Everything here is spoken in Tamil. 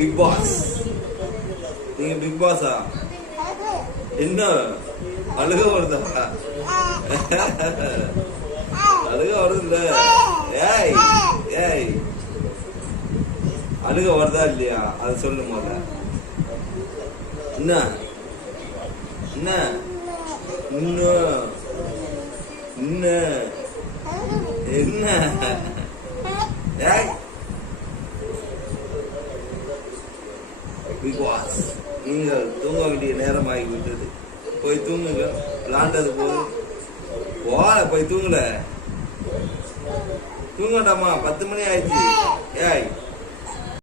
Big Boss. நீங்க பிக் பாஸா? என்ன அழுக வருதா? அழுக வருதுல்ல? ஏய் ஏய் அழுக வருதா இல்லையா? அது சொல்லு போத. என்ன என்ன இன்னும் என்ன என்ன? ஏய் பிக் பாஸ், நீங்கள் தூங்க வேண்டிய நேரமாகி விட்டது. போய் தூங்குங்க. விளாண்டது போதும். போய் தூங்கல. தூங்கண்டாமா, 10 மணி ஆயிடுச்சு. ஏய்